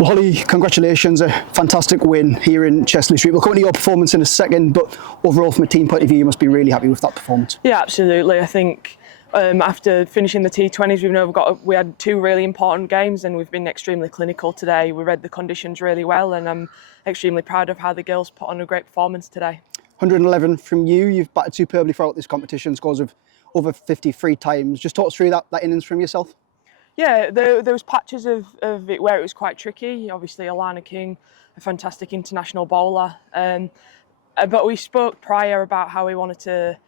Well, Hollie, congratulations, a fantastic win here in Chesley Street. We'll come to your performance in a second, but overall from a team point of view, you must be really happy with that performance. Yeah, absolutely. I think after finishing the T20s, we had two really important games and we've been extremely clinical today. We read the conditions really well and I'm extremely proud of how the girls put on a great performance today. 111 from you, you've batted superbly throughout this competition, scores of over 53 times. Just talk us through that innings from yourself. Yeah, there was patches of it where it was quite tricky. Obviously, Alana King, a fantastic international bowler. But we spoke prior about how we wanted to,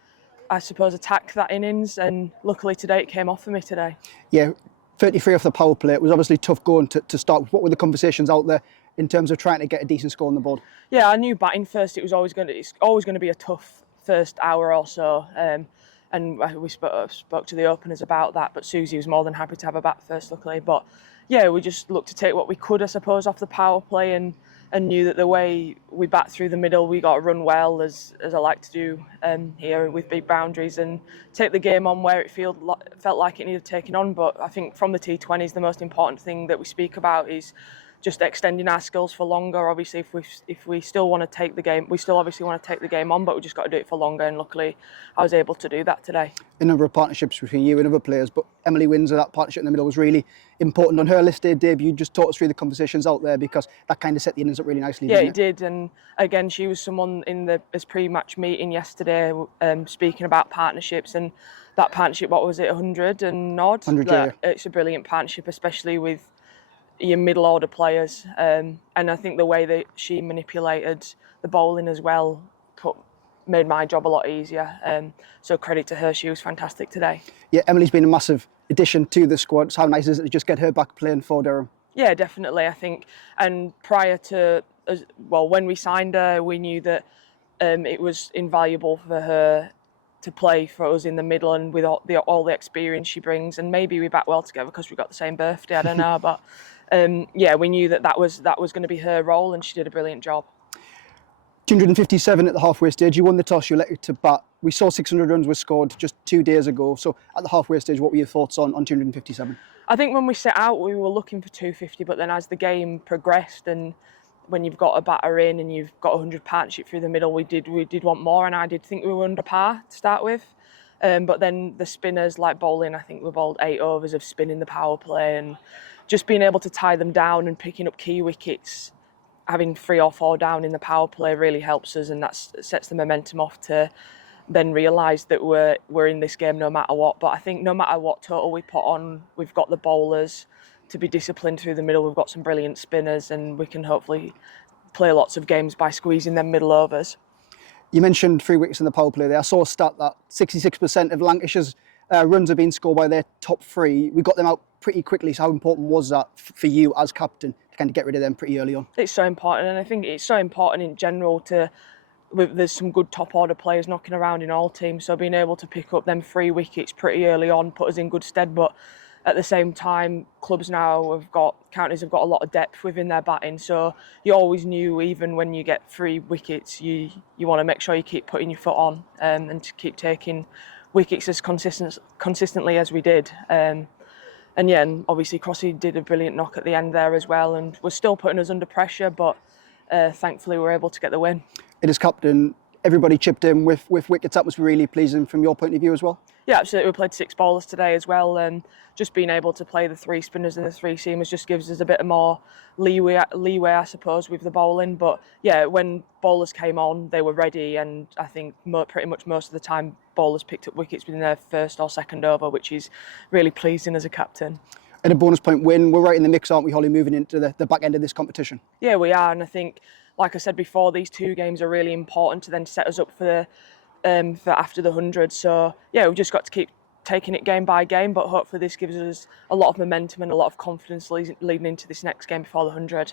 I suppose, attack that innings, and luckily today it came off for me today. Yeah, 33 off the power play. It was obviously tough going to start. What were the conversations out there in terms of trying to get a decent score on the board? Yeah, I knew batting first. It's always going to be a tough first hour or so. And we spoke to the openers about that, but Susie was more than happy to have a bat first, luckily. But yeah, we just looked to take what we could, I suppose, off the power play, and knew that the way we bat through the middle, we got to run well, as I like to do here with big boundaries, and take the game on where it felt like it needed taking on. But I think from the T20s, the most important thing that we speak about is just extending our skills for longer. Obviously, if we still want to take the game, we still obviously want to take the game on, but we just got to do it for longer. And luckily, I was able to do that today. A number of partnerships between you and other players, but Emily Windsor, that partnership in the middle was really important on her list day debut. Just talk us through the conversations out there, because that kind of set the innings up really nicely. Yeah, it did. And again, she was someone in as pre-match meeting yesterday, speaking about partnerships, and that partnership, what was it, 100 and odd? 100, yeah. It's a brilliant partnership, especially with your middle order players, and I think the way that she manipulated the bowling as well made my job a lot easier. So credit to her, she was fantastic today. Yeah, Emily's been a massive addition to the squad. So how nice is it to just get her back playing for Durham? Yeah, definitely. I think, and prior to, when we signed her, we knew that it was invaluable for her to play for us in the middle, and with all the experience she brings, and maybe we bat well together because we got the same birthday, I don't know, but we knew that was going to be her role, and she did a brilliant job. 257 at the halfway stage. You won the toss, you elected to bat. We saw 600 runs were scored just 2 days ago. So at the halfway stage, what were your thoughts on 257? I think when we set out, we were looking for 250, but then as the game progressed, and when you've got a batter in and you've got 100 partnership through the middle, we did want more, and I did think we were under par to start with. But then the spinners, like bowling, I think we bowled 8 overs of spinning the power play, and just being able to tie them down and picking up key wickets, having 3 or 4 down in the power play really helps us, and that sets the momentum off to then realise that we're in this game no matter what. But I think no matter what total we put on, we've got the bowlers to be disciplined through the middle. We've got some brilliant spinners, and we can hopefully play lots of games by squeezing them middle overs. You mentioned 3 wickets in the power play there. I saw a stat that 66% of Lancashire's runs have been scored by their top 3. We got them out pretty quickly. So how important was that for you as captain to kind of get rid of them pretty early on? It's so important, and I think it's so important in general there's some good top order players knocking around in all teams, so being able to pick up them 3 wickets pretty early on put us in good stead. But at the same time, counties have got a lot of depth within their batting, so you always knew, even when you get 3 wickets, you want to make sure you keep putting your foot on, and to keep taking wickets as consistently as we did. And obviously Crossy did a brilliant knock at the end there as well, and was still putting us under pressure, but thankfully we were able to get the win. It is captain. Everybody chipped in with wickets. That was really pleasing from your point of view as well. Yeah, absolutely. We played 6 bowlers today as well, and just being able to play the 3 spinners and the 3 seamers just gives us a bit more leeway, I suppose, with the bowling. But yeah, when bowlers came on, they were ready, and I think pretty much most of the time bowlers picked up wickets within their first or second over, which is really pleasing as a captain. And a bonus point win. We're right in the mix, aren't we, Hollie, moving into the back end of this competition? Yeah, we are, and I think, like I said before, these 2 games are really important to then set us up for after the 100. So yeah, we've just got to keep taking it game by game, but hopefully this gives us a lot of momentum and a lot of confidence leading into this next game before the 100.